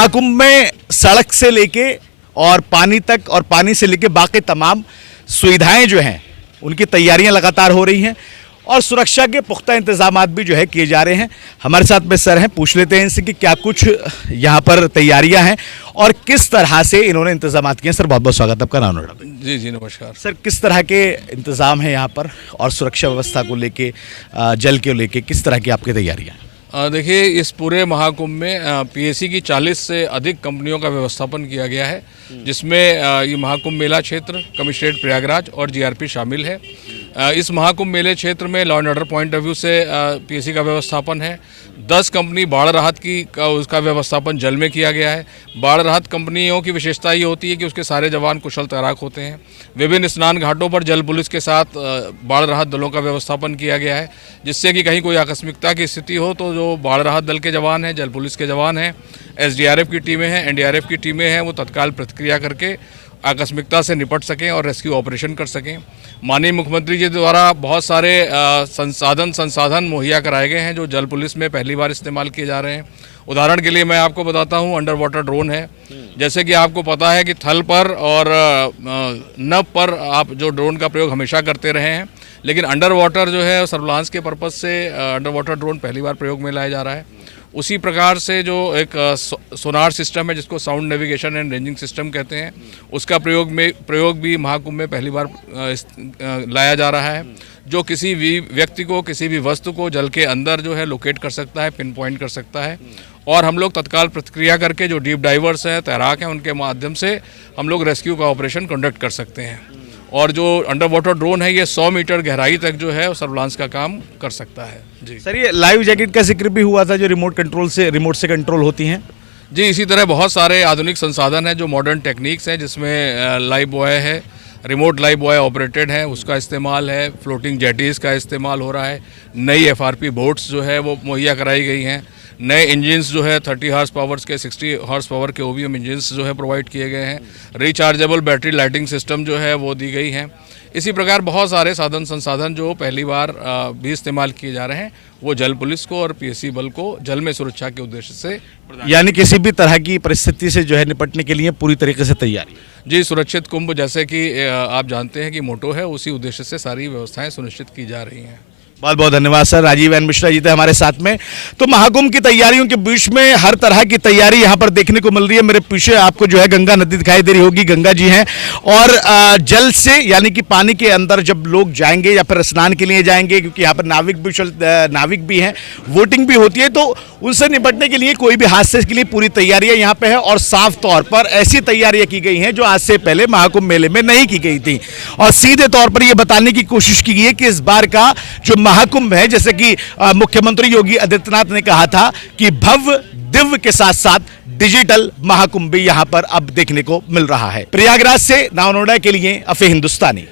महाकुंभ में सड़क से लेके और पानी तक और पानी से लेके बाकी तमाम सुविधाएं जो हैं उनकी तैयारियां लगातार हो रही हैं और सुरक्षा के पुख्ता इंतजाम भी जो है किए जा रहे हैं। हमारे साथ में सर हैं, पूछ लेते हैं इनसे कि क्या कुछ यहाँ पर तैयारियां हैं और किस तरह से इन्होंने इंतजाम किए हैं। सर बहुत बहुत स्वागत, आपका नाम? जी जी नमस्कार सर, किस तरह के इंतजाम है यहाँ पर और सुरक्षा व्यवस्था को लेके, जल को लेके किस तरह की आपकी तैयारियाँ हैं? देखिए, इस पूरे महाकुंभ में पीएसी की 40 से अधिक कंपनियों का व्यवस्थापन किया गया है, जिसमें ये महाकुंभ मेला क्षेत्र, कमिश्नरेट प्रयागराज और जीआरपी शामिल है। इस महाकुंभ मेले क्षेत्र में law and order point of view से पीएसी का व्यवस्थापन है। 10 कंपनी बाढ़ राहत उसका व्यवस्थापन जल में किया गया है। बाढ़ राहत कंपनियों की विशेषता ये होती है कि उसके सारे जवान कुशल तैराक होते हैं। विभिन्न स्नान घाटों पर जल पुलिस के साथ बाढ़ राहत दलों का व्यवस्थापन किया गया है, जिससे कि कहीं कोई आकस्मिकता की स्थिति हो तो जो बाढ़ राहत दल के जवान हैं, जल पुलिस के जवान हैं, एसडीआरएफ की टीमें हैं, एनडीआरएफ की टीमें हैं, वो तत्काल प्रतिक्रिया करके आकस्मिकता से निपट सकें और रेस्क्यू ऑपरेशन कर सकें। माननीय मुख्यमंत्री जी द्वारा बहुत सारे संसाधन मुहैया कराए गए हैं जो जल पुलिस में पहली बार इस्तेमाल किए जा रहे हैं। उदाहरण के लिए मैं आपको बताता हूं, अंडर वाटर ड्रोन है। जैसे कि आपको पता है कि थल पर और नभ पर आप जो ड्रोन का प्रयोग हमेशा करते रहे हैं, लेकिन अंडर वाटर जो है सर्विलांस के पर्पज़ से अंडर वाटर ड्रोन पहली बार प्रयोग में लाया जा रहा है। उसी प्रकार से जो एक सोनार सिस्टम है जिसको sound navigation and ranging system कहते हैं, उसका प्रयोग भी महाकुंभ में पहली बार लाया जा रहा है, जो किसी भी व्यक्ति को, किसी भी वस्तु को जल के अंदर जो है लोकेट कर सकता है, पिन पॉइंट कर सकता है। और हम लोग तत्काल प्रतिक्रिया करके जो डीप डाइवर्स हैं, तैराक हैं, उनके माध्यम से हम लोग रेस्क्यू का ऑपरेशन कंडक्ट कर सकते हैं। और जो अंडर वाटर ड्रोन है ये 100 मीटर गहराई तक जो है सर्विलांस का काम कर सकता है। जी सर, ये लाइव जैकेट का जिक्र भी हुआ था जो रिमोट से कंट्रोल होती हैं। जी, इसी तरह बहुत सारे आधुनिक संसाधन हैं जो मॉडर्न टेक्निक्स हैं, जिसमें लाइव बॉय है, रिमोट लाइव बॉय ऑपरेटेड है, उसका इस्तेमाल है, फ्लोटिंग जेटीज़ का इस्तेमाल हो रहा है, नई एफआरपी बोट्स जो है वो मुहैया कराई गई हैं, नए इंजन्स जो है 30 हॉर्स पावर्स के 60 हॉर्स पावर के ओवीएम इंजन्स जो है प्रोवाइड किए गए हैं, रिचार्जेबल बैटरी लाइटिंग सिस्टम जो है वो दी गई हैं। इसी प्रकार बहुत सारे संसाधन जो पहली बार भी इस्तेमाल किए जा रहे हैं, वो जल पुलिस को और पीएसी बल को जल में सुरक्षा के उद्देश्य से, यानी किसी भी तरह की परिस्थिति से जो है निपटने के लिए पूरी तरीके से तैयारी। जी, सुरक्षित कुंभ जैसे कि आप जानते हैं कि मोटो है, उसी उद्देश्य से सारी व्यवस्थाएं सुनिश्चित की जा रही हैं। बहुत बहुत धन्यवाद सर। राजीव एन मिश्रा जी थे हमारे साथ में। तो महाकुंभ की तैयारियों के बीच में हर तरह की तैयारी यहाँ पर देखने को मिल रही है। मेरे पीछे आपको जो है गंगा नदी दिखाई दे रही होगी, गंगा जी हैं और जल से यानी कि पानी के अंदर जब लोग जाएंगे या फिर स्नान के लिए जाएंगे, क्योंकि यहाँ पर नाविक भी हैं, वोटिंग भी होती है, तो उनसे निपटने के लिए कोई भी हादसे के लिए पूरी तैयारियां यहाँ पे है और साफ तौर पर ऐसी तैयारियां की गई हैं जो आज से पहले महाकुंभ मेले में नहीं की गई थी। और सीधे तौर पर यह बताने की कोशिश की गई है कि इस बार का जो महाकुंभ है, जैसे कि मुख्यमंत्री योगी आदित्यनाथ ने कहा था कि भव्य दिव्य के साथ साथ डिजिटल महाकुंभ भी यहां पर अब देखने को मिल रहा है। प्रयागराज से नाव नोएडा के लिए अफे हिंदुस्तानी।